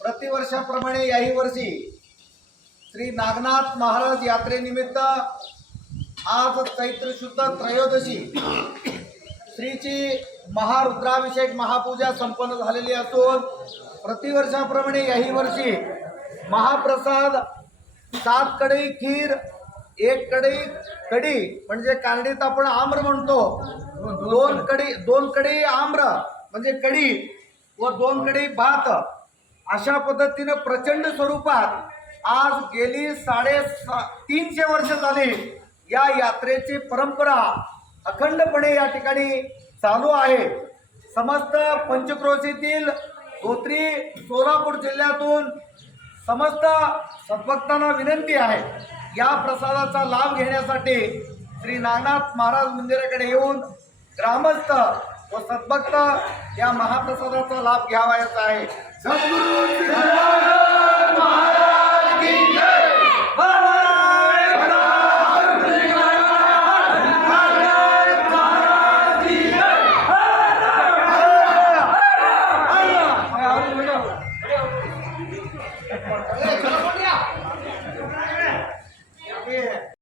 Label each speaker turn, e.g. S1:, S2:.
S1: प्रतिवर्षाप्रमाणे याही वर्षी श्री नागनाथ महाराज यात्रेनिमित्त आज चैत्र शुद्ध त्रयोदशी श्रीची महारुद्राभिषेक महापूजा संपन्न झालेली असून प्रतिवर्षाप्रमाणे याही वर्षी महाप्रसाद सात कढई खीर एक कढई कढी म्हणजे कानडीत आपण आम्र म्हणतो. दोन कढी दोन कडी आम्र म्हणजे कढी व दोन कडी भात. अशा पद्धतीनं प्रचंड स्वरूपात आज गेली साडे तीनशे वर्ष झाली या यात्रेची परंपरा अखंडपणे या ठिकाणी चालू आहे. समस्त पंचक्रोशीतील धोत्री सोलापूर जिल्ह्यातून समस्त सद्भक्तांना विनंती आहे. या प्रसादाचा लाभ घेण्यासाठी श्री नागनाथ महाराज मंदिराकडे येऊन ग्रामस्थ व सद्भक्त या महाप्रसादाचा लाभ घ्यावायचा आहे. सद्गुरू